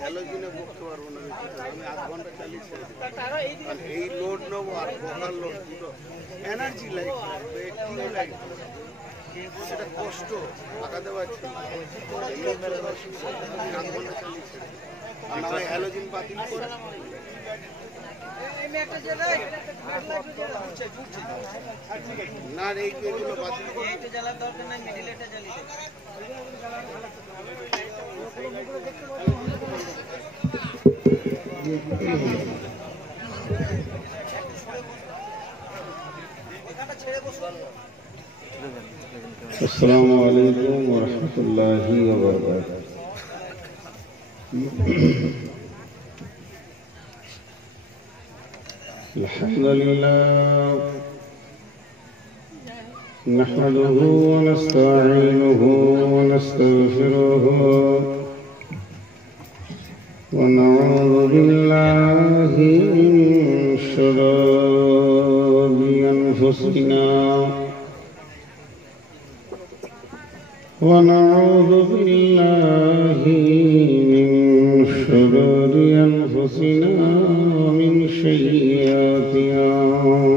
হ্যালোজিনে বলতে পারবো না, আমি 8 ঘন্টা চালিয়েছি। এই লোড নেবো আর ভোকাল লোড দুটো এনার্জি লাগে, একটিও লাগে, সেটা কষ্ট আঁকাতে পারছি। 8 ঘন্টা চালিয়েছি আর না হ্যালোজিন বাতিল করে না, এইগুলো বাতিল করে জ্বালার দরকার নাই, মিডিল এটা জ্বালিয়ে अस्सलामु अलैकुम व रहमतुल्लाहि व बरकातुहू। अल्हम्दुलिल्लाह नहमदुहु व नस्तईनुहु व नस्तगफिरुहु व नऊज़ु बिल्लाहि मिन शुरूरि अनफुसिना ونعوذ بالله من شرور أنفسنا ومن سيئات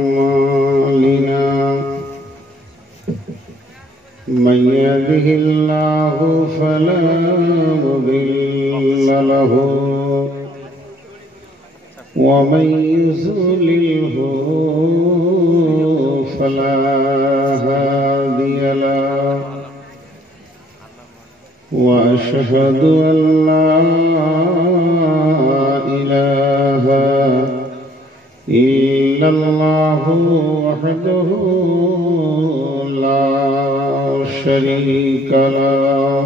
أعمالنا من يهده الله فلا مضل له ومن يضلله فلا هادي له وأشهد أن لا إله إلا الله وحده لا شريك له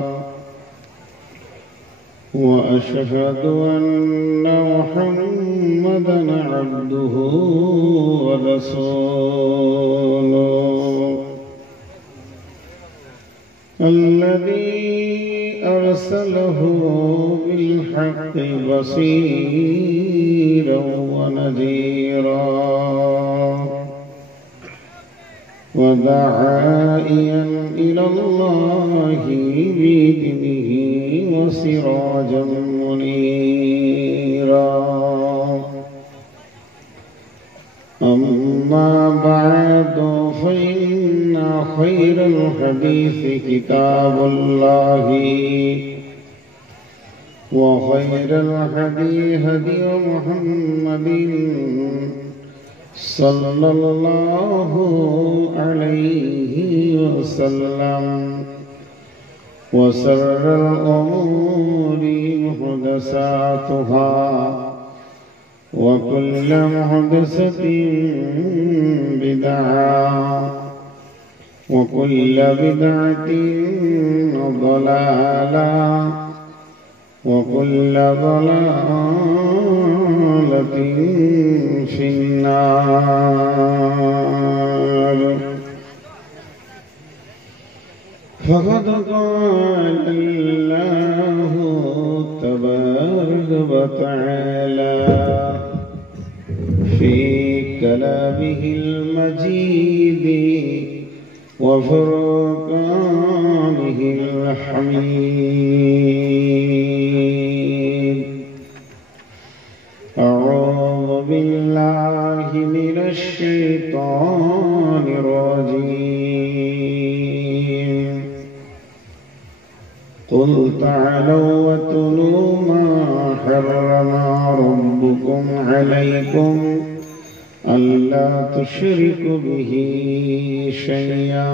وأشهد أن محمدا عبده ورسوله الذي أرسله بالحق بصيرا ونذيرا وداعيا إلى الله بإذنه وسراجا منيرا. أما بعد فإن خير الحديث كتاب الله وخير الهدي هدي محمد صلى الله عليه وسلم وشر الأمور محدثاتها وكل محدثة بدعة وكل بدعة ضلالة وكل ضلالة في النار. فقد قال الله تبارك وتعالى في كلامه المجيد وفرقانه الحميد. أعوذ بالله من الشيطان الرجيم. قل تعالوا واتلوا ما حرم ربكم عليكم ألا تشركوا به شيئا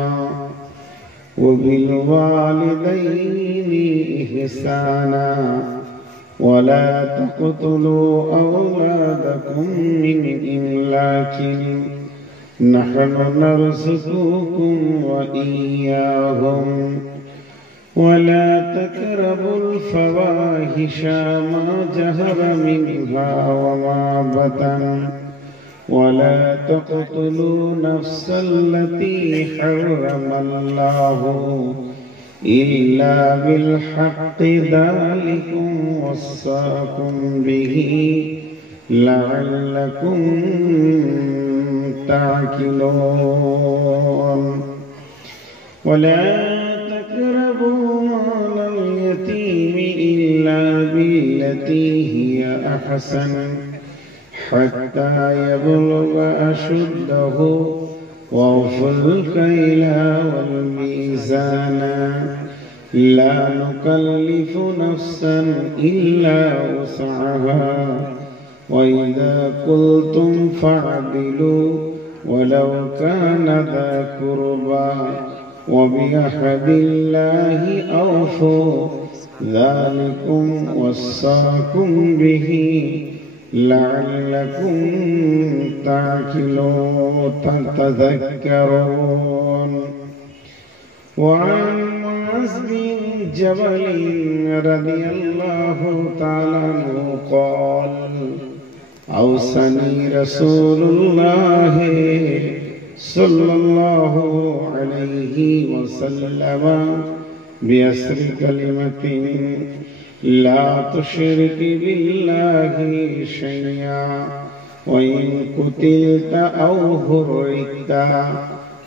وبالوالدين إحسانا ولا تقتلوا أولادكم من إملاق نحن نرزقكم وإياهم ولا تقربوا الفواحش ما ظهر منها وما بطن ولا تقتلوا نفس التي حرم الله إلا بالحق ذلكم وصاكم به لعلكم تعقلون. ولا تقربوا إلا بالتي هي أحسن حتى يبلغ أشده وأوفوا الكيل والميزان لا نكلف نفسا إلا وسعها وإذا قلتم فاعدلوا ولو كان ذا قربى وبعهد الله أوفوا ذلكم وصاكم به لعلكم تذكرون. وعن معاذ بن جبل رضي الله تعالى عنه قال أوصاني رسول الله صلى الله عليه وسلم بأسر كلمة لا تشرك بالله شيئا وإن قتلت أو هرئت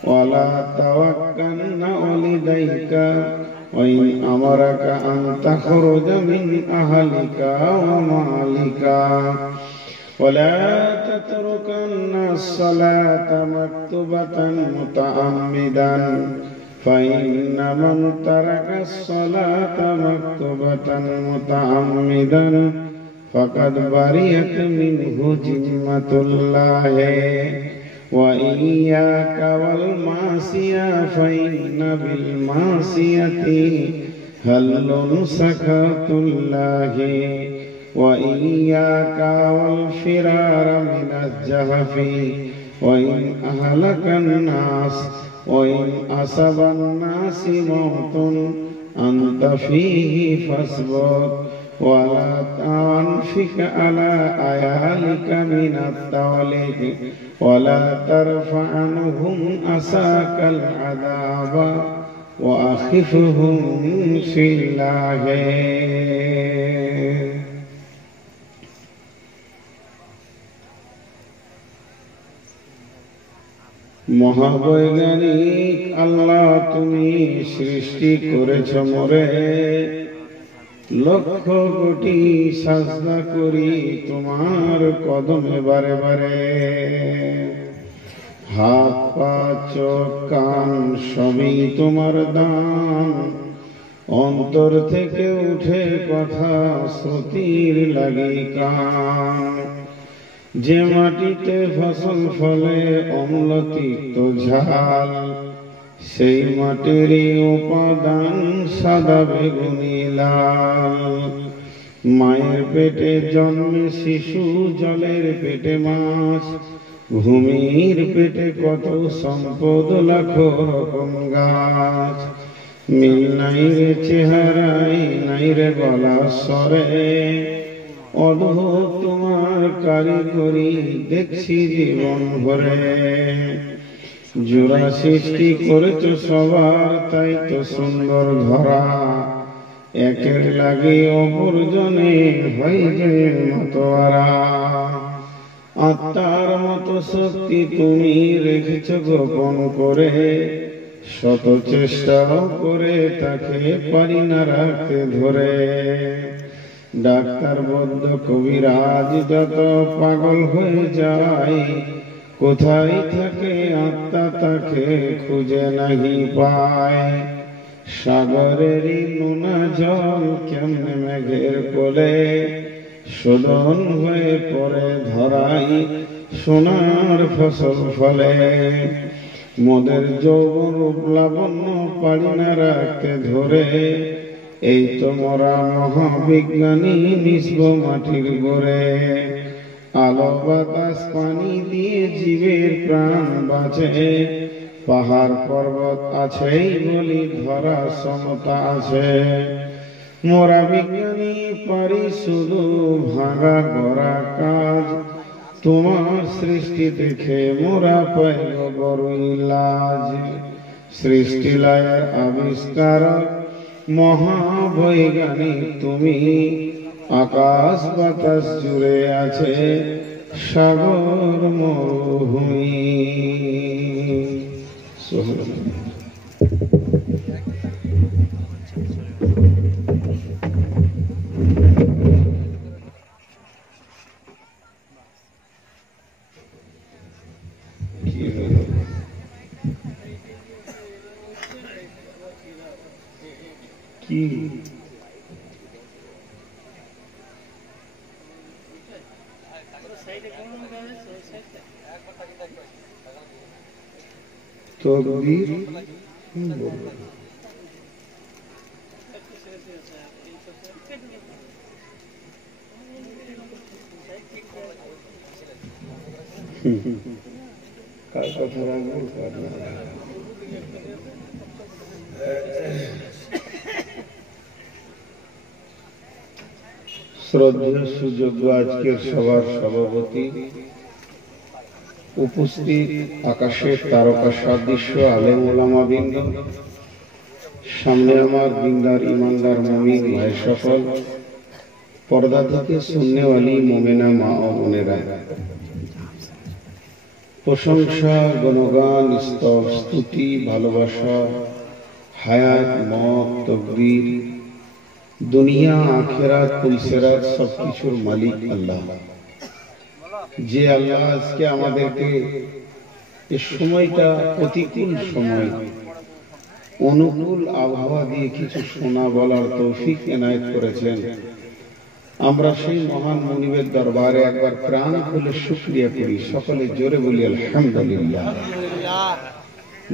ولا توكلن والديك وإن أمرك أن تخرج من أهلك ومالك ولا تتركن الصلاة مكتوبة متعمدا فإن من ترك الصلاة مكتوبة متعمدا فقد برئت منه ذمة الله. وإياك والمعصية فإن بالمعصية هل سخط الله. وإياك والفرار من الجهف وإن أهلك الناس وإن أصاب الناس موت أنت فيه فاصبر ولا تنفق على عيالك من التولد ولا ترفع عنهم عصاك العذاب وأخفهم في الله. মহাবৈজ্ঞানিক আল্লাহ তুমি সৃষ্টি করেছ মোরে লক্ষ কোটি সাজদা করি তোমার কদমে বারে বারে হাত পা চোখ কান সবই তোমার দান অন্তর থেকে উঠে কথা শ্রুতির লাগে কান যে মাটিতে ফসল ফলে অম্ল তিক্ত ঝাল সেই মাটির উপাদান সাদা বেগুনি লাল। মায়ের পেটে জন্মে শিশু জলের পেটে মাছ ভূমির পেটে কত সম্পদ লাখো রকম গাছ। মিল নাই রে চেহারায় নাই রে গলা স্বরে অদ্ভুত তোমার কারিগরি দেখছি জীবন ভরে। জোড়া সৃষ্টি করেছ সবার তাই তো সুন্দর ধরা একের লাগে অপরজনে হয় যে মতোয়ারা। আত্মার মতো শক্তি তুমি রেখেছ গোপন করে শত চেষ্টাও করে তাকে পারি না রাখতে ধরে। ডাক্তার বৈদ্য কবিরাজ যত পাগল হয়ে যায় কোথায় থাকে আত্মা তাকে খুঁজে নাহি পায়। সাগরেরই নোনা জল কেমনে মেঘের কোলে শোধন হয়ে পড়ে ধরাই সোনার ফসল ফলে। মোদের যৌবন রূপ লাবণ্য পারি না রাখতে ধরে এই তো মরা মহাবিজ্ঞানী মিশব মাটির গড়ে। আলো বাতাস পানি দিয়ে জীবের প্রাণ বাঁচে পাহাড় পর্বত আছেই বলি ধরা সমতা আছে। মোরা বিজ্ঞানী পারি শুধু ভাঙা গড়া কাজ তোমার সৃষ্টি দেখে মোরা পাইল বড়ই লাজ। সৃষ্টি লয়ের আবিষ্কারক মহাবৈজ্ঞানিক তুমি আকাশ বাতাস জুড়ে আছে সাগর মরুভূমি। কি তকবীর কার কথা রাখবো কার না। শ্রদ্ধেয় সুযোগ্য আজকের সভার সভাপতি, উপস্থিত আকাশের তারকা সদৃশ্য আলেম ওলামা বৃন্দ, সামনে আমার দিনদার ইমানদার মুমিন ভাই সকল, পর্দা থেকে সুন্নেওয়ালি মুমিনা মা ও বোনেরা, প্রশংসা গুণগান স্তব স্তুতি ভালোবাসা হায়াত মত তকবীর দুনিয়া আখিরাত পুলসেরাত সবকিছুর মালিক আল্লাহ, যে আল্লাহ আজকে আমাদেরকে এই সময়টা প্রতিকূল সময় অনুকূল আবহাওয়া দিয়ে কিছু শোনা বলার তৌফিক এনায়েত করেছেন। আমরা সেই মহান মুনিবের দরবারে একবার প্রাণ খুলে শুকরিয়া করি, সকলে জোরে বলি আলহামদুলিল্লাহ।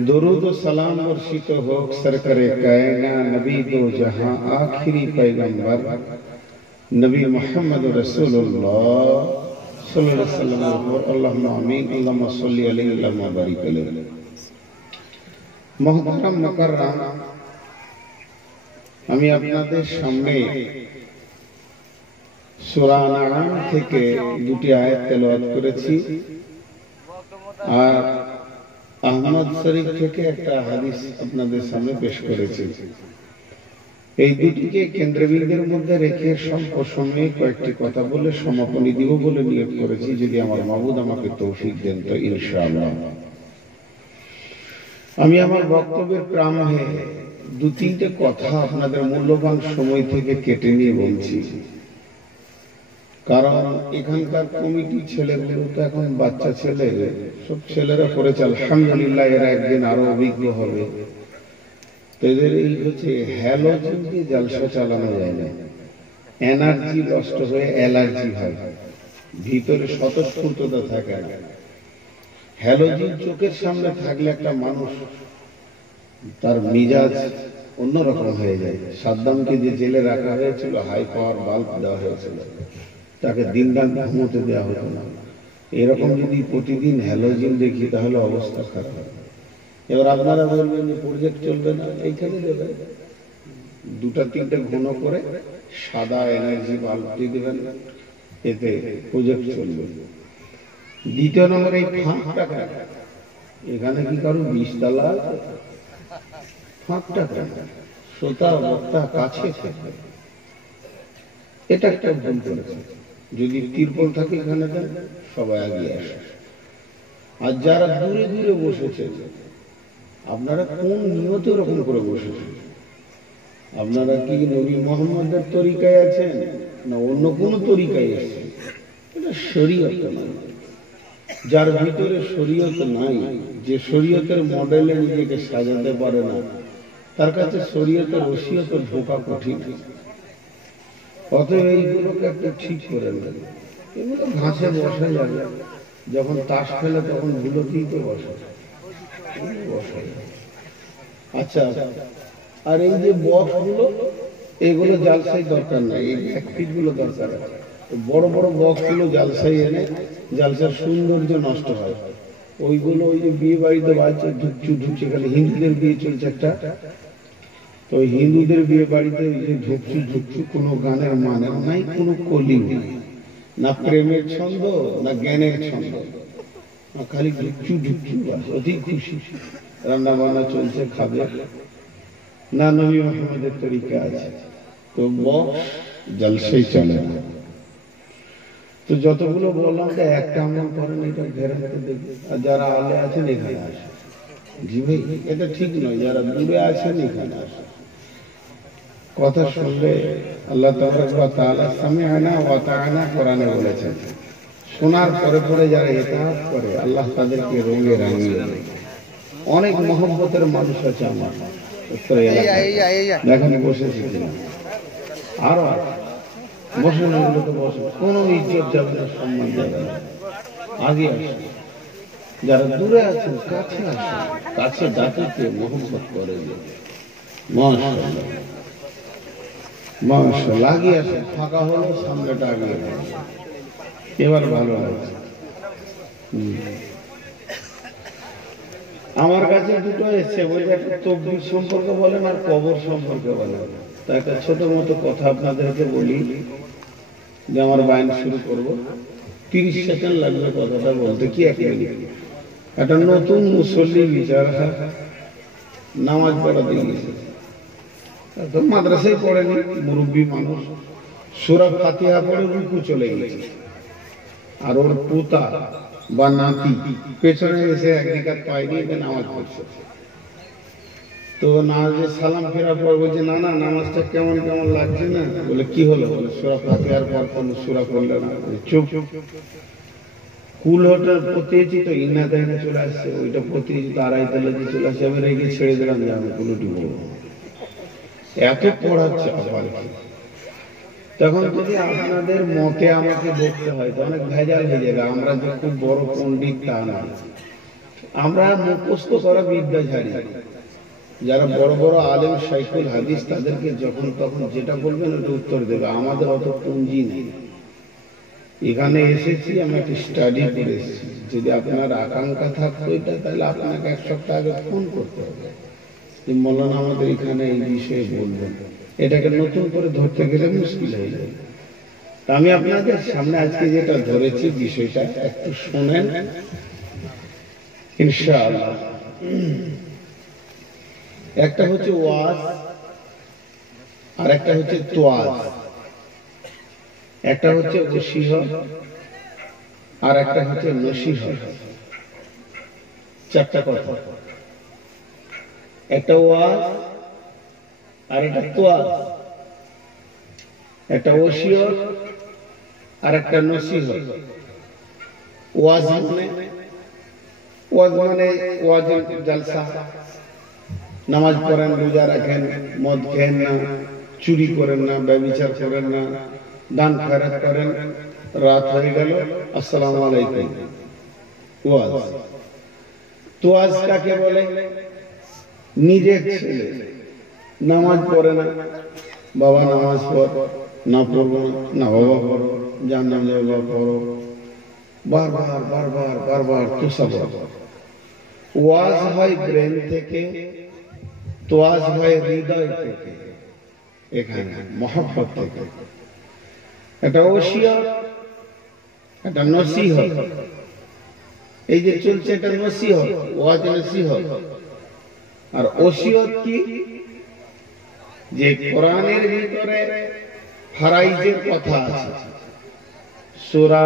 দরুদ ও সালাম বর্ষিত হোক সরকারে কায়না নবী দো জাহাं আখিরি पैगंबर নবী মুহাম্মদ রাসূলুল্লাহ সাল্লাল্লাহু আলাইহি ওয়াসাল্লামের উপর। আল্লাহুম্মা আমিন। আল্লাহুম্মা সাল্লি আলাইহি ওয়া বারিক আলাইহি। মুহতারাম মুকাররাম, আমি আপনাদের সামনে সূরা আনআম থেকে দুটি আয়াত তেলাওয়াত করেছি আর আহমদ শরীফ থেকে একটা হাদিস আপনাদের সামনে পেশ করেছি। এই দুটিকে কেন্দ্রবিন্দুর মধ্যে রেখে সম্প্রসঙ্গে কয়েকটি কথা বলে সমাপনী দিব বলে নিয়োগ করেছি, যদি আমার মাবুদ আমাকে তৌফিক দেন তো ইনশাআল্লাহ। আমি আমার বক্তব্যের প্রারম্ভে দু তিনটে কথা আপনাদের মূল্যবান সময় থেকে কেটে নিয়ে বলছি, কারণ এখানকার কমিটি ছেলেগুলো তো এখন বাচ্চা ছেলে, সব ছেলেরা করেছে আলহামদুলিল্লাহ, এরা একদিন আরো অভিজ্ঞ হবে। এদের এই হচ্ছে হ্যালোজেন দিয়ে জলসা চালানো যায় না, এনার্জি নষ্ট হয়ে অ্যালার্জি হয়, ভিতরে স্বতঃস্ফূর্ততা থাকে না। হ্যালোজেন চোখের সামনে থাকলে একটা মানুষ তার মিজাজ অন্যরকম হয়ে যায়। সাদ্দামকে যে জেলে রাখা হয়েছিল, হাই পাওয়ার বাল্ব দেওয়া হয়েছিল, তাকে দিন রাত ঘুমোতে দেওয়া হতো না। এরকম যদি প্রতিদিন হ্যালোজেন দেখি তাহলে অবস্থা খারাপ হয়। এবার আপনারা বলবেন যে প্রজেক্ট চলবে না, এইখানে দেবেন দুটা তিনটে ঘন করে সাদা এনার্জি বাল্ব দিয়ে দেবেন, এতে প্রজেক্ট চলবে। দ্বিতীয় নম্বর, এই ফাঁকটা এখানে কি কারো 20 তলা ফাঁকটা শ্রোতা বক্তা কাছে থাকে, এটা একটা ভুল করেছে। যদি তিরপল থাকে এখানে দেন, সবাই এগিয়ে আসে। আর যারা দূরে দূরে বসেছে, আপনারা কোন নিয়তে ওরকম করে বসেছেন? আপনারা কি নবী মুহাম্মদের তরিকায় আছেন না অন্য কোন তরিকায় আছেন? এটা শরীয়ত নয়। যার ভিতরে শরীয়ত নাই, যে শরীয়তের মডেলে নিজেকে সাজাতে পারে না, তার কাছে শরীয়তের ওসিয়ত ঢোকা কঠিন। অতএব এইগুলোকে একটু ঠিক করে নেন। এগুলো ঘাসে বসা যাবে, যখন তাস খেলে তখন ধুলোতেই তো বসে। আচ্ছা, আর এই যে বক্স গুলো, এগুলো জালসাই দরকার নাই, এই ব্যাকফিট গুলো দরকার। বড় বড় বক্স গুলো জালসাই এনে জালসার সৌন্দর্য নষ্ট হয়। ওইগুলো ওই যে বিয়ে বাড়িতে বাজছে ঢুকছু ঢুকছে, খালি হিন্দুদের বিয়ে চলছে একটা, তো হিন্দুদের বিয়ে বাড়িতে ওই যে ঢুকছু ঢুকছু কোনো গানের মানে নাই, কোনো কলি নেই, না প্রেমের ছন্দ না জ্ঞানের ছন্দ, খালি ঢুকছু ঢুকছু, অতি খুশি, রান্না বান্না চলছে, খাবে না, নবী মুহাম্মদের তরিকা আছে। তো বক্স জলসাই চলে না। তো যতগুলো বললাম একটা আমল করেন, এটা ঘেরাতে দেখবে। আর যারা আলে আছেন এখানে আসে, জি ভাই এটা ঠিক নয়, যারা দূরে আছেন এখানে আসে। কথা শুনলে আল্লাহ তাআলা সামি'না ওয়া আতা'না কোরআনে বলেছেন, শোনার পরে পরে যারা ইতাআত করে আল্লাহ তাদেরকে রঙে রাঙিয়ে দেয়। অনেক মহব্বতের মানুষ আছে আমার, দেখেন বসেছি কিনা, আরো বসেন, ওগুলো তো বসে, কোনো ইজ্জত যাবে না, সম্মান যাবে না, আগে আসে। যারা দূরে আছেন কাছে আসে, কাছে ডাকিতে মোহাম্মত করে মাশাআল্লাহ লাগিয়ে আসে, ফাঁকা হলো সামনেটা আগিয়ে আসে, এবার ভালো লাগছে। আমার কাছে দুটো এসছে, বলছে একটা তকবীর সম্পর্কে বলেন আর কবর সম্পর্কে বলেন। তা একটা ছোট মতো কথা আপনাদেরকে বলি, যে আমার বায়ান শুরু করব, 30 সেকেন্ড লাগবে কথাটা বলতে, কি এক মিনিট। একটা নতুন মুসল্লি বিচার নামাজ পড়াতে গিয়েছে, তো মাদ্রাসায় পড়েনি, মুরব্বী মানুষ, সূরা ফাতিহা পড়ে রুকু চলে গেছে, আর ওর পুতা বা নাতি পেছনে এসে এক রিকাত পায়নি, নামাজ পড়ছে। তো নামাজে সালাম ফেরা পর বলছে, না না নামাজটা কেমন কেমন লাগছে না। বলে কি হলো? বলে সূরা ফাতিহার পর কোন সূরা পড়লে না। চুপ। কুল হোটেল প্রতিটি তো ইন্না দাইনা চলে আসছে, ওইটা প্রতিটি তো আড়াই তলা দিয়ে চলে আসছে, আমি রেখে ছেড়ে দিলাম যে আমি কুলুটি বলবো, এত পড়াচ্ছে আবার। তখন যদি আপনাদের মতে আমাকে দেখতে হয় তো অনেক ভেজাল হয়ে যাবে। আমরা যে খুব বড় পণ্ডিত তা না, আমরা মুখস্থ করা বিদ্যাধারী, যারা বড় বড় আলেম শাইখুল হাদিস, তাদেরকে যখন তখন যেটা বলবেন ওটা উত্তর দেবে। আমাদের অত পুঁজি নেই। এখানে এসেছি আমি একটা স্টাডি করে এসেছি। যদি আপনার আকাঙ্ক্ষা থাকতো এটা, তাহলে আপনাকে 1 সপ্তাহ আগে ফোন করতে হবে যে মৌলানা আমাদের এখানে এই বিষয়ে বলবেন। এটাকে নতুন করে ধরতে গেলে মুশকিল হয়ে যাবে। আমি আপনাদের সামনে আজকে যেটা ধরেছি বিষয়টা একটু শোনেন ইনশাআল্লাহ। একটা হচ্ছে ওয়াজ, আর একটা হচ্ছে তোয়াজ, একটা হচ্ছে ওসিহত, আর একটা হচ্ছে নসিহত। 4টা কথা, একটা ওয়াজ, আর একটা তোয়াজ, একটা ওসিয়ত, আর একটা নসিহত। ওয়াজ মানে ওয়াজের জলসা, নামাজ পড়েন, রোজা রাখেন, মদ খেন না, চুরি করেন না, ব্যভিচার করেন না, দান খয়রাত করেন, রাত হয়ে গেল আসসালামু আলাইকুম, ওয়াজ। তোয়াজ কাকে বলে? নিজের ছেলে নামাজ পড়ে না, বাবা নামাজ পড়, না পড়বো না, বাবা পড়ো, জাহান্নাম যাবে বাবা পড়ো, বারবার বারবার বারবার তোষাবো। ওয়াজ হয় ব্রেন থেকে, তোয়াজ হয় হৃদয় থেকে, এখানে মহব্বত থেকে। একটা ওসিয়ত, একটা নসিহত। এই যে চলছে এটা নসিহত, ওয়াজ নসিহত। আর ওসিয়ত কি? যে কোরআনের ভিতরে ফরাইজের কথা আছে, সূরা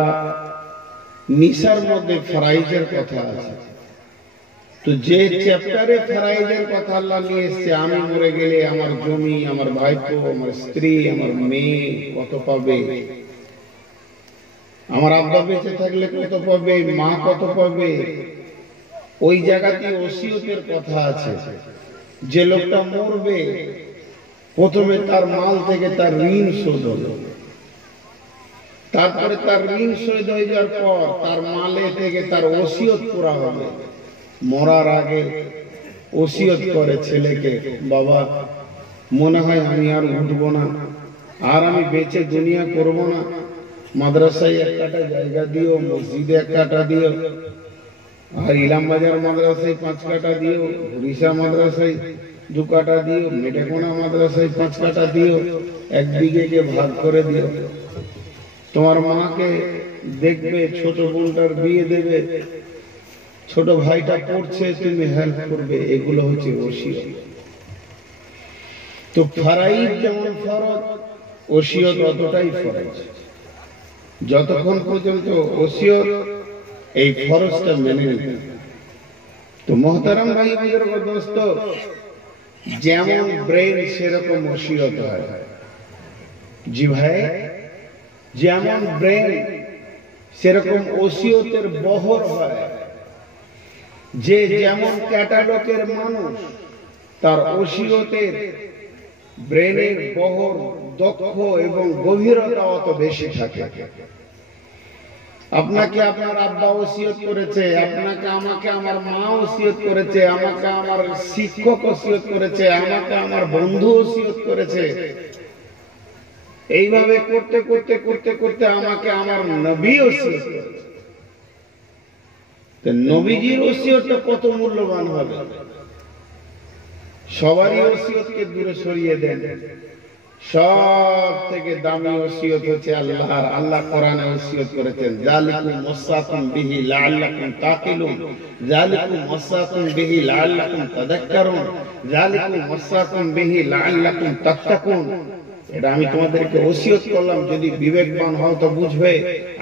নিসার মধ্যে ফরাইজের কথা আছে। তো যে চ্যাপ্টারে ফরাইজের কথা আল্লাহ নিয়ে এসেছে, আমি মরে গেলে আমার জমি, আমার ভাইপো, আমার স্ত্রী, আমার মেয়ে কত পাবে, আমার আব্বা বেঁচে থাকলে কত পাবে, মা কত পাবে, ওই জায়গাতে ওসিয়তের কথা আছে। যে লোকটা মরবে প্রথমে তার মাল থেকে তার ঋণ শোধ হবে, তারপরে তার ঋণ শোধ হয়ে যাওয়ার পর তার মালে থেকে তার ওসিয়ত পুরা হবে। মরার আগে ওসিয়ত করে ছেলেকে, বাবা মনে হয় আমি আর উঠবো না, আর আমি বেঁচে দুনিয়া করব না, মাদ্রাসায় 1 কাঠা জায়গা দিও, মসজিদে 1 কাঠা দিও, আর ইলামবাজার মাদ্রাসায় 5 কাঠা দিও, উড়িষ্যা মাদ্রাসায় 2 কাঠা দিও, মেটেকোনা মাদ্রাসায় 5 কাঠা দিও, 1 বিঘেকে ভাগ করে দিও। তোমার মাকে দেখবে, ছোট বোনটার বিয়ে দেবে, ছোট ভাইটা পড়ছে, তুমি হেল্প করবে। এগুলো হচ্ছে ওসিয়ত। তো ফরাইজ যেমন ফরজ, ওসিয়ত অতটাই ফরজ। যতক্ষণ পর্যন্ত ওসিয়ত এই ফরজটা মেনে নিতে। তো মুহতারাম ভাই বুজুর্গ দোস্ত, যেমন ব্রেন সেরকম ওসিয়ত হয়। জি ভাই, যেমন ব্রেন সেরকম ওসিয়তের বহর হয়। যে যেমন ক্যাটালগের মানুষ তার ওসিয়তের ব্রেনের বহর দক্ষ এবং গভীরতা অত বেশি থাকে। আপনাকে আপনার আব্বা ওসিয়ত করেছে, আপনাকে আমাকে আমার মা ওসিয়ত করেছে, আমাকে আমার শিক্ষক ওসিয়ত করেছে, আমাকে আমার বন্ধু ওসিয়ত করেছে। এইভাবে করতে করতে করতে করতে আমাকে আমার নবী ওসিয়ত করেছে। নবীজির ওসিয়তটা কত মূল্যবান হবে। সবারই ওসিয়তকে দূরে সরিয়ে দেন। সব থেকে দামি ওসিয়ত হচ্ছে আল্লাহর। আল্লাহ কোরআনে ওসিয়ত করেছেন, যালিকুম ওয়াসাকুম বিহি লাআল্লাকুম তাকিলুন, যালিকুম ওয়াসাকুম বিহি লাআল্লাকুম তাযাক্কারুন, যালিকুম ওয়াসাকুম বিহি লাআল্লাকুম তাত্তাকুন। এটা আমি তোমাদেরকে ওসিয়ত করলাম, যদি বিবেকবান হও তো বুঝবে।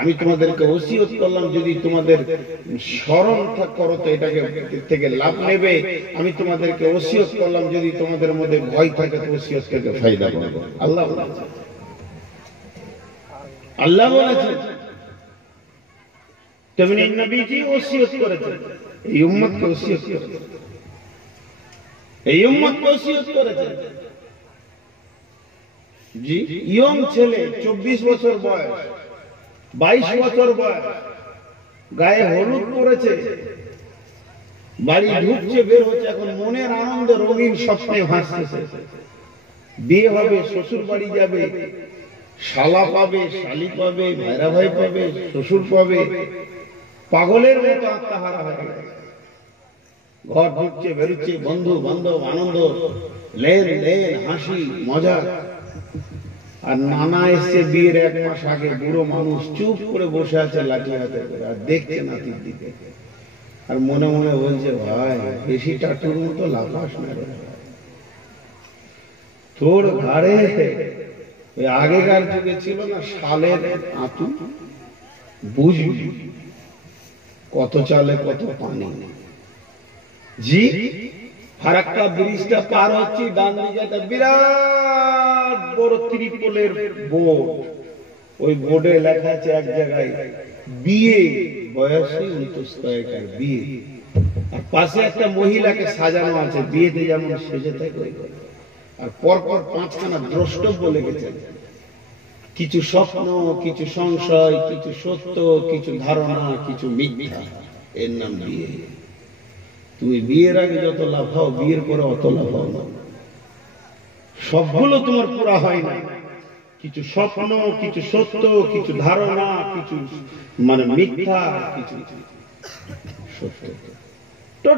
আমি তোমাদেরকে ওসিয়ত করলাম, যদি তোমাদের স্মরণ করো তো এটাকে থেকে লাভ নেবে। আমি তোমাদেরকে ওসিয়ত করলাম, যদি তোমাদের মধ্যে ভয় থাকে তো ওসিয়ত থেকে ফায়দা পাবে। আল্লাহ বলেছেন, আল্লাহ বলেছেন। তেমনি নবীজি ওসিয়ত করেছেন, এই উম্মতকে ওসিয়ত করেছেন, এই উম্মতকে ওসিয়ত করেছেন। জি, ইয়ং ছেলে 24 বছর বয়স, 22 বছর বয়স, গায়ে হলুদ পড়েছে, বাড়ি ঢুকছে বের হচ্ছে, এখন মনের আনন্দে রঙিন স্বপ্নে ভাসতেছে। বিয়ে হবে, শ্বশুর বাড়ি যাবে, শালা পাবে, শালি পাবে, ভাইরা ভাই পাবে, শ্বশুর পাবে। পাগলের মতো আত্মাহারা হয়ে গেছে। ঘর ঢুকছে বেরোচ্ছে, বন্ধু বান্ধব, আনন্দ, লেন লেন, হাসি মজা। আর নানা এসছে বিয়ের 1 মাস আগে, বুড়ো মানুষ চুপ করে বসে আছে লাঠি হাতে করে, আর দেখছে নাতির দিকে, আর মনে মনে বলছে, ভাই বেশি টাটুর মতো লাফাস না রে, তোর ঘাড়ে ওই আগেকার যুগে ছিল না শালের আঁতু, বুঝবি কত চালে কত পানি। জি, ফারাক্কা ব্রিজটা পার হচ্ছে, ডান দিকে একটা বিরাট বড় ত্রিপলের বোর্ড। ওই বোর্ডে লেখা আছে এক জায়গায় বিয়ে, বয়সে 29 বিয়ে। আর পাশে একটা মহিলাকে সাজানো আছে, বিয়েতে যেমন সেজে থাকে। আর পরপর 5খানা দ্রষ্টব্য লেগেছে, কিছু স্বপ্ন, কিছু সংশয়, কিছু সত্য, কিছু ধারণা, কিছু মিথ্যা। এর নাম বিয়ে। তুমি বিয়ের আগে যত লাফাও, বিয়ের পরে অত লাফাও না। সবগুলো তোমার পুরা হয় না। কিছু স্বপ্ন, কিছু সত্য, কিছু ধারণা, কিছু মানে মিথ্যা, কিছু সত্য,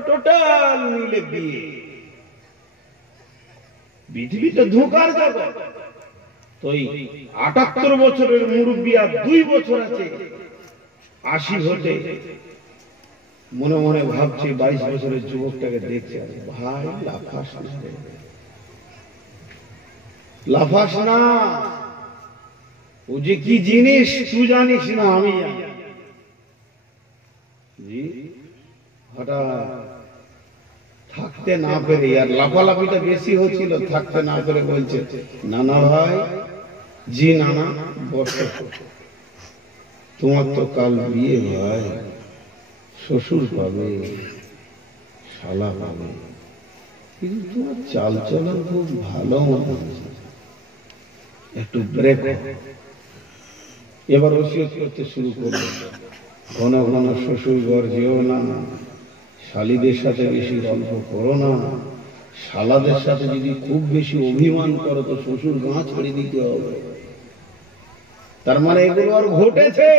টোটাল মিলে বিয়ে। পৃথিবীতে ধোঁকার জগৎ। তো 78 বছরের মুরব্বী আর 2 বছর আছে 80 হতে, মনে মনে ভাবছে 22 বছরের যুবকটাকে দেখছে, ভাই লাফাস না, লাফাস না, ও যে কি জিনিস তুই জানিস না, আমি জানি। জি, হঠাৎ থাকতে না পেরে, আর লাফালাফিটা বেশি হচ্ছিল, থাকতে না পেরে বলছে, নানা ভাই। জি নানা, বসো। তোমার তো কাল বিয়ে, ভাই শ্বশুর পাবে, শালা পাবে, কিন্তু তোমার চাল চলন খুব ভালো, একটু ব্রেক। এবার ওসিয়ত করতে শুরু করলো, ঘন ঘন শ্বশুর ঘর যেও না, শালীদের সাথে বেশি গল্প করো না, শালাদের সাথে যদি খুব বেশি অভিমান করো তো শ্বশুর গাঁ ছেড়ে দিতে হবে। তার মানে এগুলো আর ঘটেছে।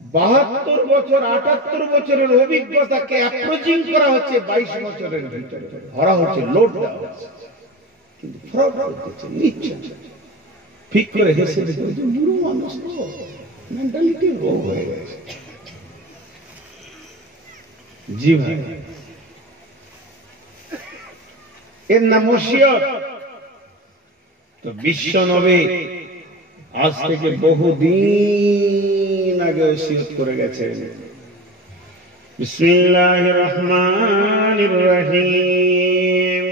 72 বছর 78 বছরের অভিজ্ঞতাকে অ্যাপ্রোচিং করা হচ্ছে 22 বছরের ভিতরে, ধরা হচ্ছে, লোড দেওয়া হচ্ছে, কিন্তু ফ্রড করতেছে, নিচ্ছে। ঠিক করে হেসে দিতে, বুড়ো মানুষ তো মেন্টালিটি রোগ হয়ে গেছে। জি ভাই, এর নাম ওসিয়ত। তো বিশ্ব নবী আজ থেকে বহুদিন আগে ওসিয়ত করে গেছেন। বিসমিল্লাহির রহমানির রহিম।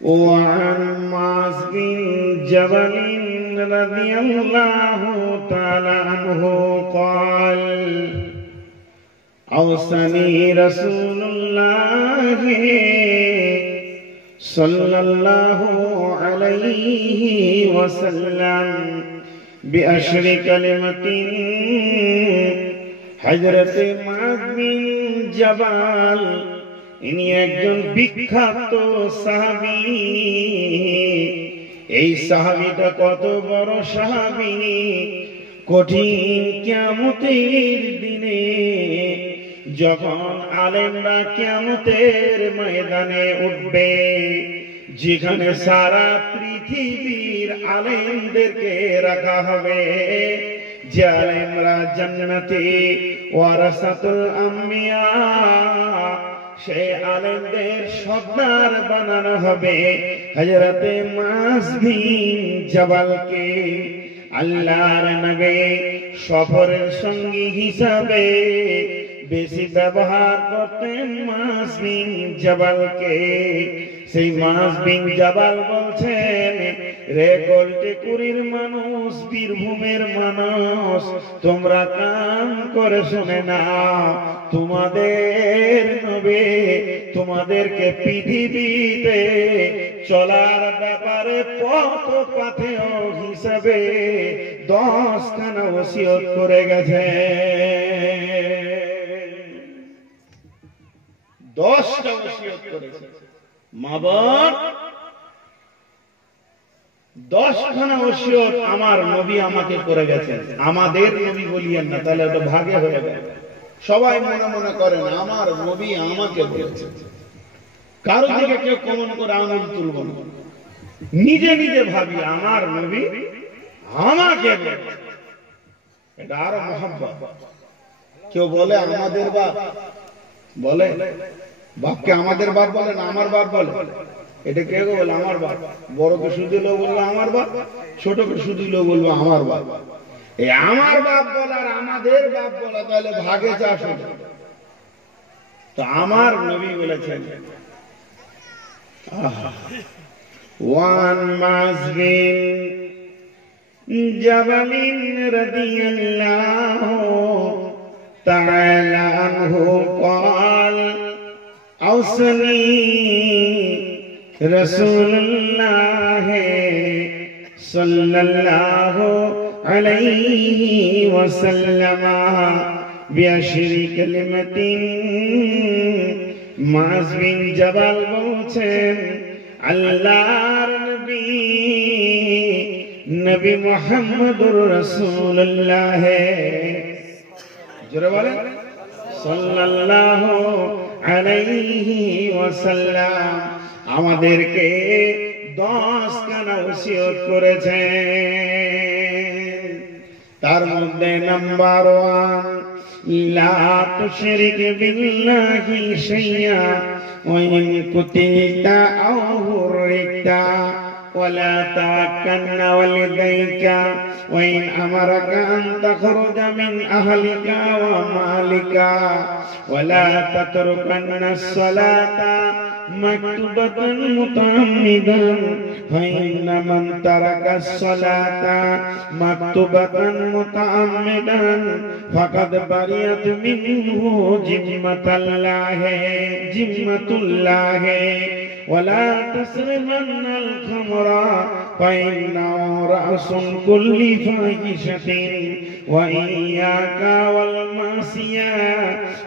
وعن معاذ بن جبل رضي الله تعالى عنه قال আওসানি রাসূলুল্লাহ সাল্লাল্লাহু আলাইহি ওয়াসাল্লাম বিআশরি কালিমাতিন। হযরত মুআয বিন জাবাল ইনি একজন বিখ্যাত সাহাবী। এই সাহাবীটা কত বড় সাহাবী, কঠিন কিয়ামতের দিনে যখন আলেমরা কিয়ামতের ময়দানে উঠবে, যেখানে সারা পৃথিবীর আলেমদেরকে রাখা হবে, যে আলেমরা জান্নাতে ওয়ারাসাতুল আম্বিয়া, সেই আলেমদের সর্দার বানানো হবে হযরত মুআয বিন জাবালকে। আল্লাহর নবী সফরের সঙ্গী হিসাবে বেশি ব্যবহার করতেন মুআয বিন জাবালকে। সেই মুআয বিন জাবাল বলছেন, রে গোলটেকুরির মানুষ, বীরভূমের মানুষ, তোমরা কান করে শুনে নাও, তোমাদের নবী তোমাদেরকে পৃথিবীতে চলার ব্যাপারে পথ পাথেয় হিসাবে 10খানা ওসিয়ত করে গেছে। 10টা ওসিয়ত করেছে মা বাপ। 10খানা ওসিয়ত আমার নবী আমাকে করে গেছেন। আমাদের নবী বলিয়েন না, তাহলে ওটা ভাগে হয়ে যাবে। সবাই মনে মনে করেন আমার নবী আমাকে বলেছেন, কারো দিকে কেউ কমন করে আঙুল তুলব না, নিজে নিজে ভাবি আমার নবী আমাকে বলেছেন। এটা আরো মহব্বত। কেউ বলে আমাদের বাপ, বলে বাপকে আমাদের বাপ বলে না আমার বাপ বলে। এটা কে বলে আমার বাপ? বড়কে শুধু লোক বলবো আমার বাপ, ছোটকে শুধু লোক বলবো আমার বাপ। এই আমার বাপ বলার আমাদের বাপ বলা তাহলে ভাগে চাষ হবে। তো আমার নবী বলেছেন, ওয়ান মুআয বিন জাবাল রাদিয়াল্লাহু তাআলা আনহু قال أوصني رسول الله صلى الله عليه وسلم بعشر كلمات। মুআয বিন জাবাল বলছেন, আল্লাহর নবী নবী মুহাম্মদুর রাসূলুল্লাহ জোরে বলেন সাল্লাল্লাহু আলাইহি ওয়াসাল্লাম আমাদেরকে 10খানা ওসিয়ত করেছেন। তার মধ্যে নাম্বার 1, লা তুশরিক বিল্লাহি শাইয়া ওয়া ইন কুতিলতা আও হুরিকতা ولا تَعْكَنَّ وَلِدَيْكَ وَإِنْ أَمَرَكَ أَنْ تَخْرُجَ مِنْ أَهْلِكَ وَمَالِكَ وَلَا تَتْرُكَنَّ الصَّلَاةَ مَكْتُوبَةً مُتَعَمِّدًا فَإِنَّ مَنْ تَرَكَ الصَّلَاةَ مَكْتُوبَةً مُتَعَمِّدًا فَقَدْ بَرِئَتْ مِنْهُ ذِمَّةُ اللَّهِ ولا تسرمن الخمر فإنه رأس كل فاحشة وإياك والمعصية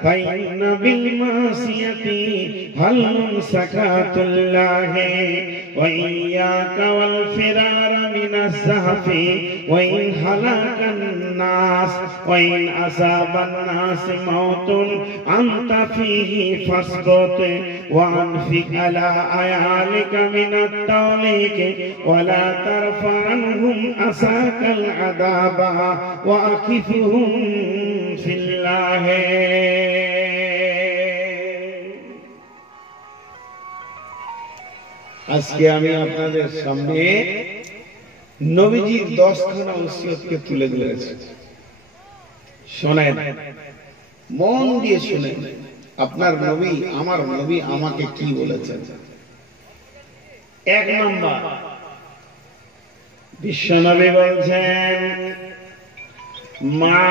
فإن بالمعصية هل سكات الله وإياك والفرار من الزحف وإن هلك الناس وإن أصاب الناس موت أنت فيه فاسقط وأنفق على عيالك من التوليك ولا ترفع عنهم عصاك العذاب وأكفهم في الله। আজকে আমি আপনাদের সামনে নবীজির 10খানা ওসিয়তকে তুলে ধরেছি। শোনেন, মন দিয়ে শুনেন, আপনার নবী আমার নবী আমাকে কি বলেছেন। 1 নম্বর, বিশ্ব নবী বলছেন, মা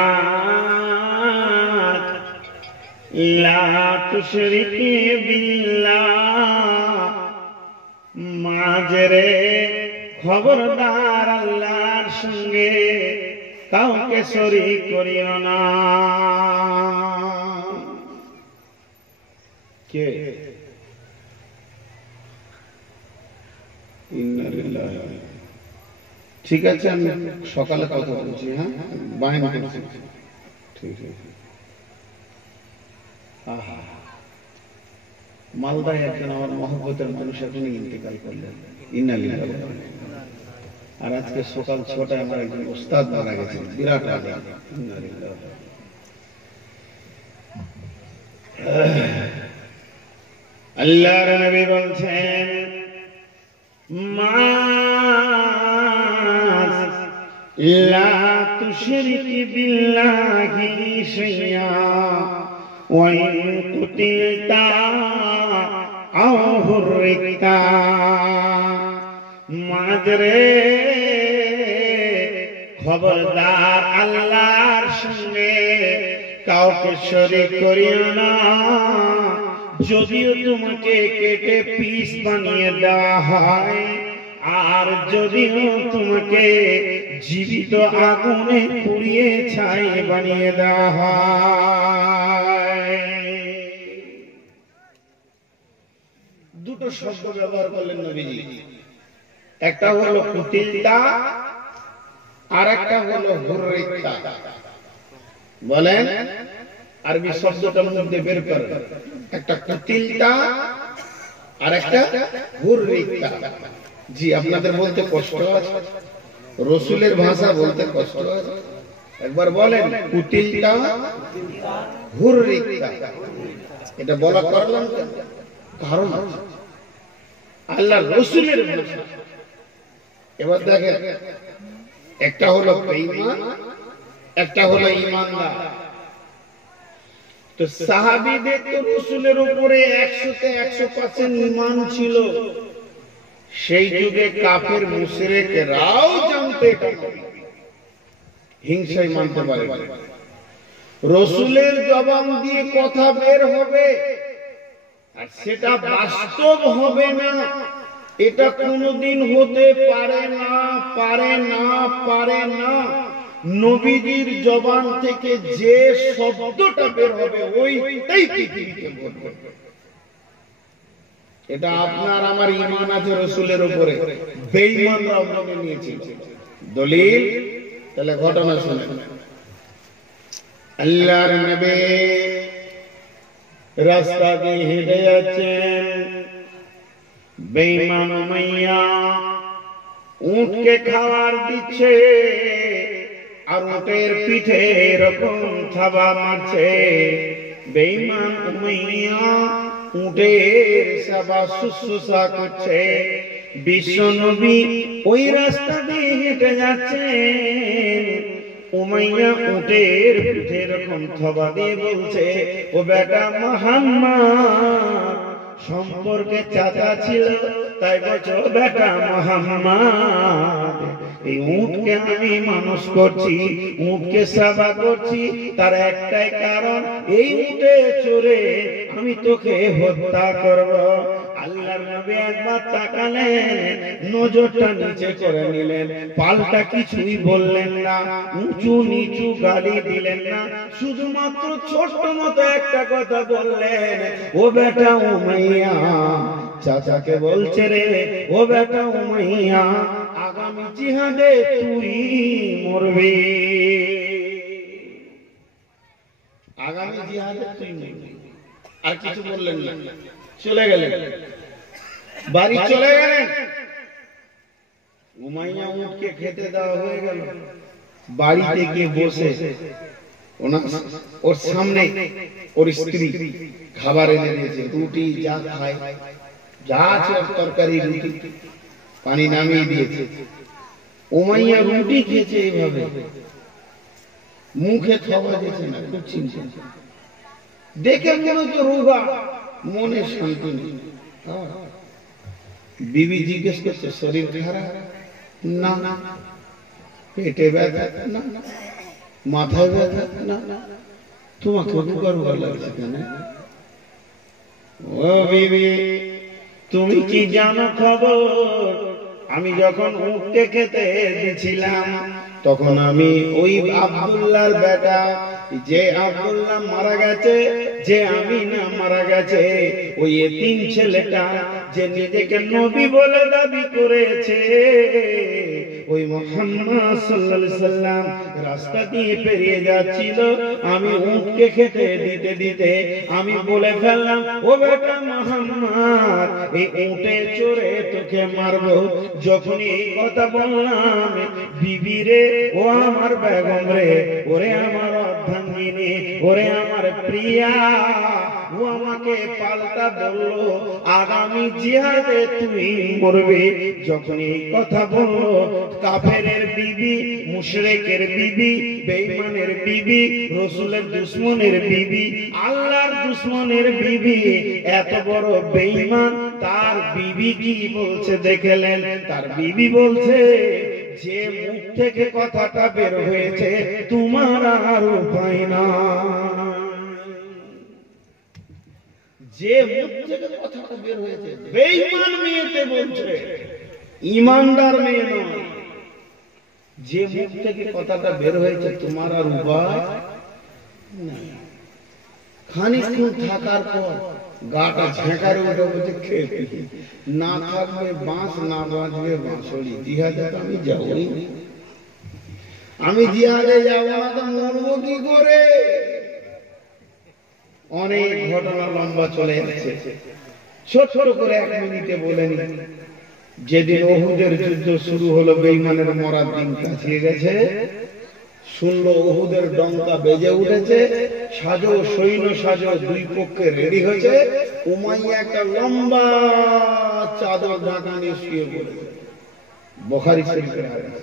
লা তুশরিকি বিল্লাহ, মাঝরে খবরদার আল্লাহর সঙ্গে কাউকে শরীক করিও না। কে? ঠিক আছে, আমি সকালে কথা বলছি। হ্যাঁ, বাহিনী করছি। ঠিক আছে। মালদায় একজন আমার মহব্বতের মানুষ এখন ইন্তেকাল করলেন, ইন্না লিল্লাহি। আর আজকে সকাল 6টায় আমার একজন ওস্তাদ মারা গেছেন, বিরাট আলেম। ইন্না লিল্লাহি। আল্লাহর নবী বলছেন, লা তুশরিকি বিল্লাহি শাইআ ওয়া ইন কুতিলতা আও হুররিতা। মাঝরে খবরদার আল্লাহর সঙ্গে কাউকে শরীক করিও না, যদিও তোমাকে কেটে পিস বানিয়ে দেওয়া হয়, আর যদিও তোমাকে জীবিত আগুনে পুড়িয়ে ছাই বানিয়ে দেওয়া হয়। দুটো শব্দ ব্যবহার করলেন নবীজি, একটা হলো কুতিলতা আর একটা হলো হুররিতা। বলেন আরবি শব্দটা মধ্যে বের করেন, একটা কুতিলতা আর একটা হুররিতা। জি, আপনাদের বলতে কষ্ট আছে, রসুলের ভাষা বলতে কষ্ট আছে। একবার বলেন কুতিলতা হুররিতা। এটা বলা করলাম কারণ আল্লাহ রসুলের ভাষা। এবার দেখেন, একটা হলো বেঈমান, একটা হলো ঈমানদার। তো সাহাবীদের তো রাসূলের উপরে 100তে 100% ঈমান ছিল। সেই যুগে কাফের মুশরিকরাও জানতে হিংসায় মানতে পারে রাসূলের জবান দিয়ে কথা বের হবে আর সেটা বাস্তব হবে না, এটা কোনোদিন হতে পারে না, পারে না, পারে না। নবীজির জবান থেকে যে শব্দটা বের হবে ওইটাই পৃথিবীতে ঘটবে। এটা আপনার আমার ঈমান আছে রাসূলের উপরে, বেঈমানরাও মেনে নিয়েছে। দলিল, তাহলে ঘটনা শুনেন। আল্লাহর নবী রাস্তা দিয়ে হেঁটে যাচ্ছেন, বেঈমান উমাইয়া উটকে খাবার দিচ্ছে আর উটের পিঠে এরকম থাবা মারছে। বেঈমান উমাইয়া উটের সেবা শুশ্রূষা করছে। বিশ্ব নবী ওই রাস্তা দিয়ে হেঁটে যাচ্ছেন, উমাইয়া উটের পিঠে এরকম থাবা দিয়ে বলছে, ও বেটা মুহাম্মদ, সম্পর্কে চাচা ছিল তাই বলছো বেটা মুহাম্মদ। এই উটকে আমি মানুষ করছি, উটকে সেবা করছি, তার একটাই কারণ, এই উটে চড়ে আমি তোকে হত্যা করব। আল্লাহর নবী একবার তাকালেন, নজরটা নিচে করে নিলেন, পাল্টা কিছুই বললেন না, উঁচু নিচু গালি দিলেন না, শুধুমাত্র ছোট্ট মতো একটা কথা বললেন, ও বেটা উমাইয়া, চাচাকে বলছে রে, ও বেটা উমাইয়া, আগামী জিহাদে তুই মরবি, আগামী জিহাদে তুই মরবি। আর কিছু বললেন না, চলে গেলেন, বাড়ি চলে গেলেন। উমাইয়া উটকে খেতে দেওয়া হয়ে গেল। বাড়িতে গিয়ে বসে ওর সামনে ওর স্ত্রী খাবার এনে দিয়েছে, রুটি যা খায়, যা আছে তরকারি, রুটি, পানি নামিয়ে দিয়েছে। উমাইয়া রুটি খেয়েছে এইভাবে, মুখে থাবা দিয়েছে না, খুব চিন্তা। দেখে মনে হচ্ছে রোগা, মনে শান্তি নেই। বিবি জিজ্ঞেস করছে শরীর খারাপ? না। পেটে ব্যথা? না। মাথায় ব্যথা? না। তোমাকে রোগা রোগা লাগছে কেন? ও বিবি, তুমি কি জানো খবর? আমি যখন উঠতে খেতে দিছিলাম তখন আমি ওই আব্দুল্লাহর বেটা, যে আব্দুল্লাহ মারা গেছে, যে আমিনা মারা গেছে, ওই এতিম ছেলেটা যে নিজেকে নবী বলে দাবি করেছে, ওই মুহাম্মদ সাল্লাল্লাহু আলাইহি সাল্লাম রাস্তা দিয়ে পেরিয়ে যাচ্ছিল। আমি উটকে খেতে দিতে দিতে আমি বলে ফেললাম, ও বেটা মুহাম্মদ, এই উটে চড়ে তোকে মারবো। যখন এই কথা বললাম, বিবি রে, ও আমার বেগম রে, ওরে আমার অর্ধাঙ্গিনী, ওরে আমার প্রিয়া, ও আমাকে পাল্টা বললো, আগামী জিহাদে তুই মরবে। যখন এই কথা বললো, কাফেরের বিবি, মুশরিকের বিবি, বেঈমানের বিবি, রাসূলের দুশমনের বিবি, আল্লাহর দুশমনের বিবি, এত বড় বেঈমান, তার বিবি কি বলছে দেখলেন? তার বিবি বলছে, যে মুখ থেকে কথাটা বের হয়েছে তোমার আর উপায় না। যে মুখ থেকে কথাটা বের হয়েছে বেঈমান মেয়েতে বলছে, ইমানদার মেয়ে নয়। যে মুখ থেকে কথাটা বের হয়েছে তোমার আর উপায় নাই। খানিকক্ষণ থাকার পর গাটা ঝেঁকারে উঠে বলছে, খেপি না থাকবে বাঁশ, না বাঁচবে বাঁশড়ি, জিহাদে আমি যাবই, আমি জিহাদে যাব না তো মরবো কি করে? অনেক ঘটনা লম্বা চলে যাচ্ছে, ছোট ছোট করে 1 মিনিটে বলে নি। যেদিন উহুদের যুদ্ধ শুরু হলো, বেঈমানের মরার দিন কাছে গেছে, শুনলো উহুদের ডঙ্কা বেজে উঠেছে, সাজো সৈন্য সাজো, দুই পক্ষে রেডি হয়েছে। উমাইয়া একটা লম্বা চাদর ঢাকা নিয়ে শুয়ে পড়েছে, বুখারী শরীফের হাদিস।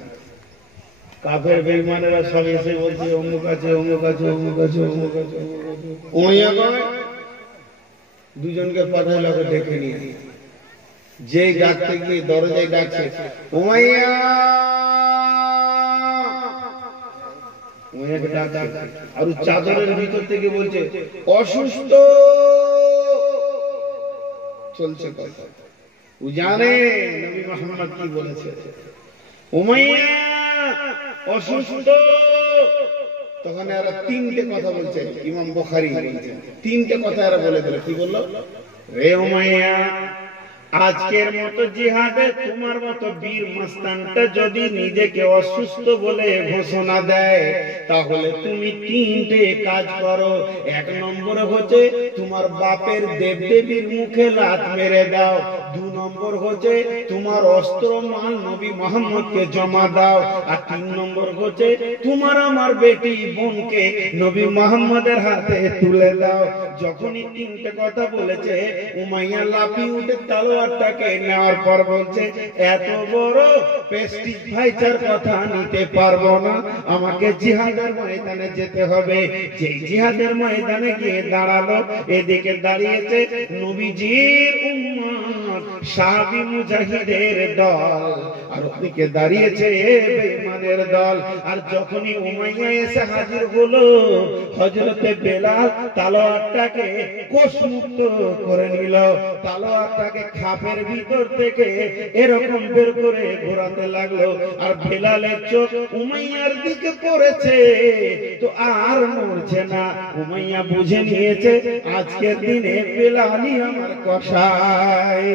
কাফের বেঈমানেরা সব এসে বলছে, অমুক আছে, অমুক আছে, অমুক আছে, অমুক আছে। উমাইয়া কয়, দুজনকে পাঠাইলো, ডেকে নিয়ে, যে ডাকতে গিয়ে দরজায় ডাকছে, উমাইয়া, উমাইয়াকে ডাকছে, আর চাদরের ভিতর থেকে বলছে, অসুস্থ। চলছে কথা, ও জানে নবী মুহাম্মদ কি বলেছে। উমাইয়া অসুস্থ। তখন এরা 3টে কথা বলছে, ইমাম বুখারী বলছেন 3টে কথা এরা বলে দিল। কি বললো? রে উমাইয়া, আজকের মতো জিহাদে তোমার মতো বীর মাস্তানটা যদি নিজেকে অসুস্থ বলে ঘোষণা দেয়, তাহলে তুমি 3টে কাজ করো। 1 নম্বর হচ্ছে তোমার বাপের দেবদেবীর মুখে লাত মেরে দাও। 2 নম্বর হচ্ছে তোমার অস্ত্র মাল নবী মুহাম্মদকে জমা দাও। আর 3 নম্বর হচ্ছে তোমার আমার বেটি বোনকে নবী মুহাম্মদের হাতে তুলে দাও। যখনই 3টে কথা বলেছে, উমাইয়া লাফিয়ে উঠে তলোয়ারটাকে নেওয়ার পর বলছে, এত বড় প্রেস্টিজ ভাইচার কথা নিতে পারবো না, আমাকে জিহাদের ময়দানে যেতে হবে। যে জিহাদের ময়দানে গিয়ে দাঁড়ালো, এদিকে দাঁড়িয়েছে নবীজির উম্মত, সাহাবী মুজাহিদের দল, আর ওদিকে দাঁড়িয়েছে বেঈমানের দল। আর যখনই উমাইয়া এসে হাজির হলো, হযরতে বেলাল তলোয়ারটাকে কোষমুক্ত করে নিল। তলোয়ারটাকে খাপের ভিতর থেকে এরকম বের করে ঘোরাতে লাগলো, আর বেলালের চোখ উমাইয়ার দিকে পড়েছে, তো আর নড়ছে না। উমাইয়া বুঝে নিয়েছে, আজকের দিনে বেলালই আমার কসাই।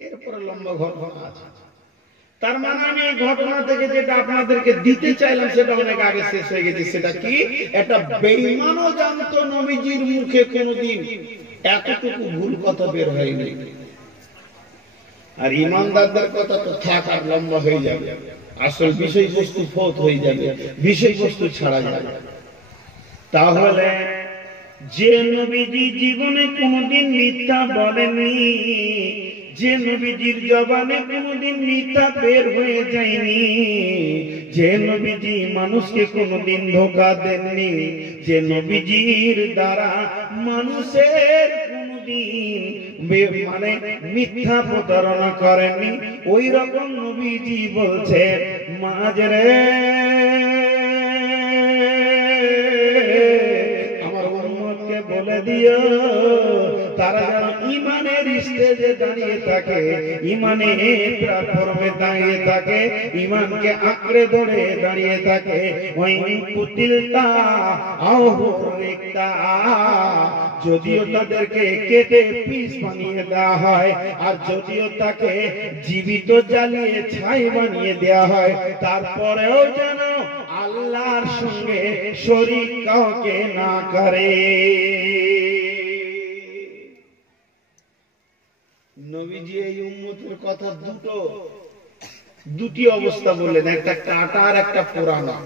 এরপরে লম্বা ঘটনা আছে। তার মানে আমি এই ঘটনা থেকে যেটা আপনাদেরকে দিতে চাইলাম, সেটা অনেক আগে শেষ হয়ে গেছে। সেটা কি? একটা বেঈমানও জানতো নবীজির মুখে কোনদিন এতটুকু ভুল কথা বের হয়নি। আর ইমানদারদের কথা তো থাক, আর লম্বা হয়ে যাবে, আসল বিষয়বস্তু ফৌত হয়ে যাবে, বিষয়বস্তু ছাড়া যাবে। তাহলে যে নবীজি জীবনে কোনদিন মিথ্যা বলেননি, যে নবীজির জবানে কোনদিন মিথ্যা বের হয়ে যায়নি, যে নবীজি মানুষকে কোনদিন ধোঁকা দেননি, যে নবীজির দ্বারা মানুষের কোনদিন মানে মিথ্যা প্রতারণা করেননি, ওই রকম নবীজি বলছেন, মাঝরে ইমানের স্টেজে দাঁড়িয়ে থাকে, ইমানের প্ল্যাটফর্মে দাঁড়িয়ে থাকে, ইমানকে আঁকড়ে ধরে দাঁড়িয়ে থাকে, ওই কুতিলতা আহরিকতা, যদিও তাদেরকে কেটে পিস বানিয়ে দেওয়া হয়, আর যদিও তাকে জীবিত জ্বালিয়ে ছাই বানিয়ে দেওয়া হয়, তারপরেও যেন আল্লাহর সঙ্গে শরীক কাউকে না করে। নবীজি এই উম্মতের কথা দুটি অবস্থা বললেন, একটা কাটা আর একটা পোড়ানো।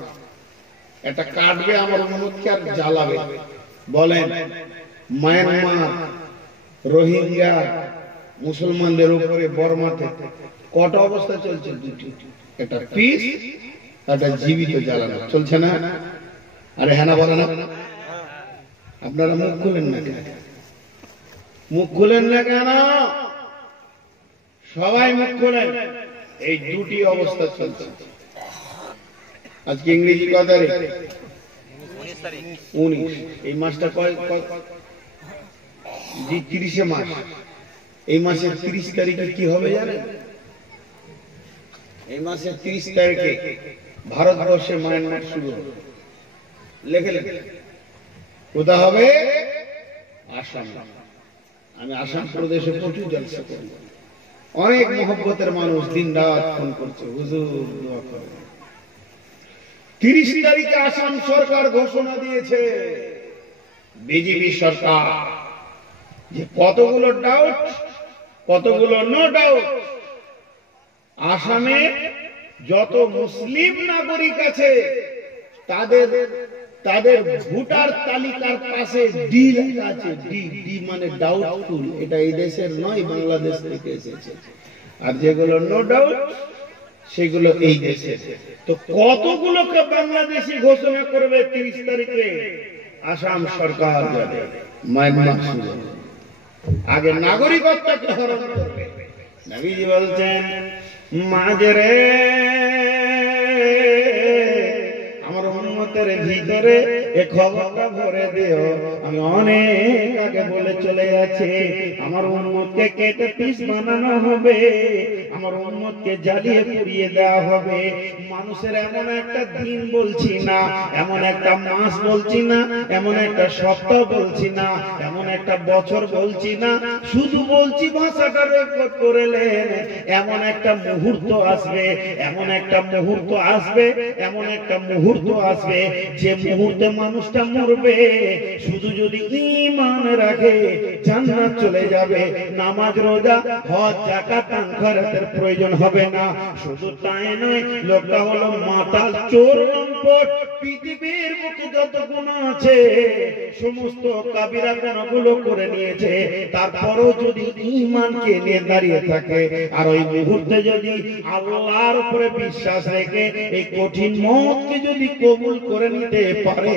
এটা কাটবে আমার উম্মতকে আর জ্বালাবে। বলেন মায়ানমার, রোহিঙ্গা মুসলমানদের উপরে বর্মাতে কটা অবস্থা চলছে? দুটি, একটা পিস, একটা জীবিত জ্বালানো চলছে না? আরে হ্যাঁ না বলে না? আপনারা মুখ খুলেন না কেন? মুখ খুলেন না কেন? সবাই মুখ খোলেন। এই দুটি অবস্থা চলছে। আজকে ইংরেজি কত তারিখ? 19। এই মাসটা কয়? 30 মাস। এই মাসের 30 তারিখে কি হবে জানেন? এই মাসের 30 তারিখে ভারতবর্ষে মায়ানমার শুরু হবে। লেখে লেখে কোথা হবে? আসাম। আমি আসাম প্রদেশে প্রচুর জলসা করি। অনেক মহব্বতের মানুষ দিন রাত ফোন করছে, হুজুর দোয়া করেন। 30 তারিখে আসাম সরকার ঘোষণা দিয়েছে, বিজেপি সরকার, যে কতগুলো ডাউট, কতগুলো নো ডাউট, আসামে যত মুসলিম নাগরিক আছে তাদের ভোটার তালিকার পাশে ডি লেখা আছে। ডি মানে ডাউটফুল। এটা এই দেশের নয়, বাংলাদেশ থেকে এসেছে। আর যেগুলো নো ডাউট সেগুলো এই দেশের। তো কতগুলোকে বাংলাদেশি ঘোষণা করবে 30 তারিখে আসাম সরকার যাবে মায়ানমার শুরু। আগে নাগরিকত্বকে হরণ করবে। নবীজি বলছেন, মাঝরে আমার উম্মতের ভিতরে এ খবরটা ভরে দিও। আমি অনেক আগে বলে চলে যাচ্ছি, আমার উম্মতকে কেটে পিস বানানো হবে, আমার উম্মতকে জ্বালিয়ে পুড়িয়ে দেওয়া হবে। মানুষের এমন একটা দিন বলছি না, এমন একটা মাস বলছি না, এমন একটা সপ্তাহ বলছি না, এমন একটা বছর বলছি না, শুধু বলছি ভাষাটা রেকর্ড করেলেন। এমন একটা মুহূর্ত আসবে, এমন একটা মুহূর্ত আসবে, এমন একটা মুহূর্ত আসবে, যে মুহূর্তে মানুষটা মরবে, শুধু যদি ঈমান রাখে জান্নাত চলে যাবে। নামাজ, রোজা, হজ, যাকাত, দান খয়রাতের প্রয়োজন হবে না। শুধু তাই নয়, লোকটা হলো মাতাল, চোর, লম্পট, পৃথিবীর মুখে যত গুনাহ আছে সমস্ত কাবিরা গুনাহগুলো করে নিয়েছে। তারপরও যদি ঈমানকে নিয়ে দাঁড়িয়ে থাকে, আর ওই মুহূর্তে যদি আল্লাহর উপরে বিশ্বাস রেখে এই কঠিন মওতকে যদি কবুল করে নিতে পারে,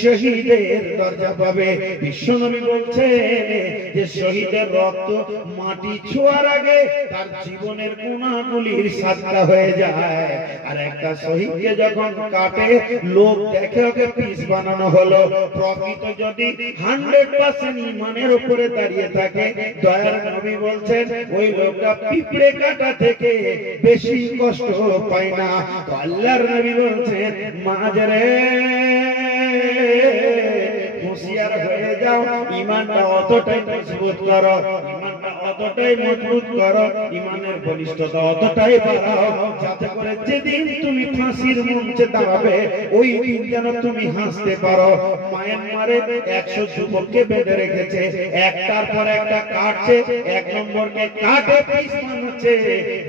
শহীদের দরজা পাবে। বিশ্বনবী বলছেন যে শহীদের রক্ত মাটি ছোঁয়ার আগে তার জীবনের গুনাহগুলির সাজদা হয়ে যায়। আর একটা শহীদকে যখন কাটে, লোক দেখে ওকে পিস বানানো হলো। প্রকৃত যদি 100% ঈমানের উপরে দাঁড়িয়ে থাকে, দয়ার নবী বলছেন ওই লোকটা পিঁপড়ে কাটা থেকে বেশি কষ্ট পায় না। আল্লাহর নবী বলছেন, মাঝরে হুঁশিয়ার হয়ে যাও, ঈমানটা অতটাই মজবুত করো, ঈমানটা অতটাই মজবুত করো, ঈমানের বলিষ্ঠতা অতটাই বাড়াও, যাতে করে যেদিন তুমি ফাঁসির মঞ্চে দাঁড়াবে ওই দিন যেন তুমি হাসতে পারো। মায়ানমারে 100 যুবককে বেঁধে রেখেছে, একটার পর একটা কাটছে। 1 নম্বরকে কাটে পিস বানাচ্ছে,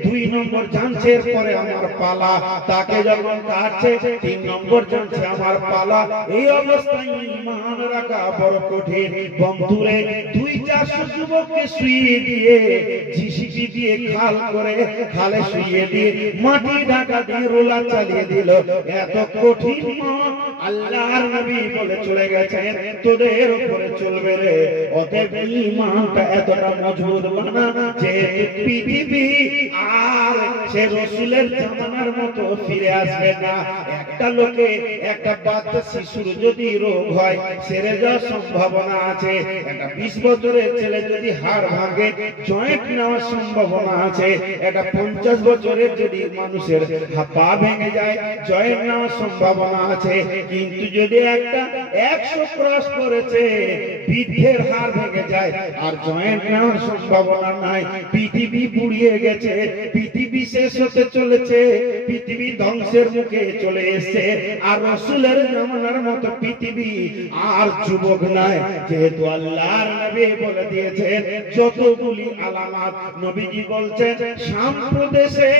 2 নম্বর জানছে এরপরে আমার পালা, তাকে যখন কাটছে 3 নম্বর জানছে আমার পালা। এই অবস্থায় ঈমান রাখা বড় কঠিন। বন্ধুরে 200-400 যুবককে শুইয়ে দিয়ে, জিসিপি দিয়ে খাল করে খালে শুইয়ে দিয়ে মাটি ঢাকা দিয়ে রোলার চালিয়ে দিল। এত কঠিন আল্লাহর নবী বলে চলে গেছেন তোদের উপরে চলবে রে। অতএব ঈমানটা এতটা মজবুত বানা যে পৃথিবী আর সে রাসূলের জামানার মতো ফিরে আসবে না। একটা লোকে একটা বাচ্চা শিশুর যদি রোগ হয় সেরে যাওয়ার সম্ভাবনা আছে। একটা 20 বছরের ছেলে যদি হাড় ভাঙে জয়েন্ট নেওয়ার সম্ভাবনা আছে। একটা 50 বছরের যদি মানুষের পা ভেঙে যায় জয়েন্ট নেওয়ার সম্ভাবনা আছে। কিন্তু যদি একটা 100 ক্রস করেছে বৃদ্ধের হাড় ভেঙে যায় আর জয়েন্ট নেওয়ার সম্ভাবনা নাই। পৃথিবী পুড়িয়ে গেছে, পৃথিবী শেষ হতে চলেছে, পৃথিবী ধ্বংসের মুখে চলে এসেছে। আর রাসূলের জামানার মতো পৃথিবী আর যুবক নাই। যেহেতু আল্লাহর নবী বলে দিয়েছেন যতগুলি আলামত, নবীজি বলছেন শাম প্রদেশে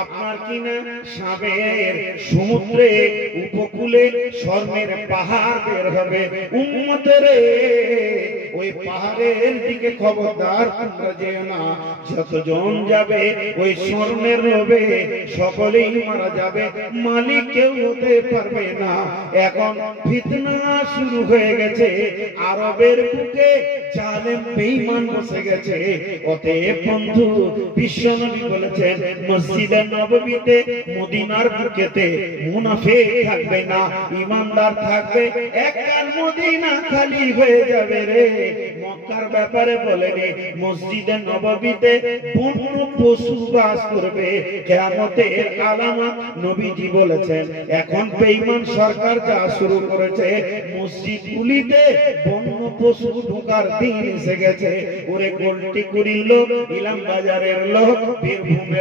আপনার কিনা সাবের সমুদ্রে উপকূলে স্বর্ণের পাহাড় বের হবে। উম্মতের ওই পাহাড়ের দিকে খবরদার তোমরা যেও না। যতজন যাবে ওই স্বর্ণের লোভে সকলেই মারা যাবে, মালিক কেউ হতে পারবে না। এখন ফিতনা শুরু হয়ে গেছে, আরবের বুকে জালেম বেঈমান বসে গেছে। অতএব বন্ধু বিশ্বনবী বলেছেন মসজিদে নববীতে মদিনার বুকেতে মুনাফিক থাকবে না, ঈমানদার থাকবে। একবার মদিনা খালি হয়ে যাবে রে। মক্কার ব্যাপারে বলেনি মসজিদে নববীতে বন্য পশু বাস করবে, কিয়ামতের আলামত নবীজি বলেছেন। এখন বেঈমান সরকার যা শুরু করেছে মসজিদগুলিতে বন্য পশু ঢোকার দিন এসে গেছে। ওরে গোলটি করিল ইলাম বাজারের লোক, বীরভূমের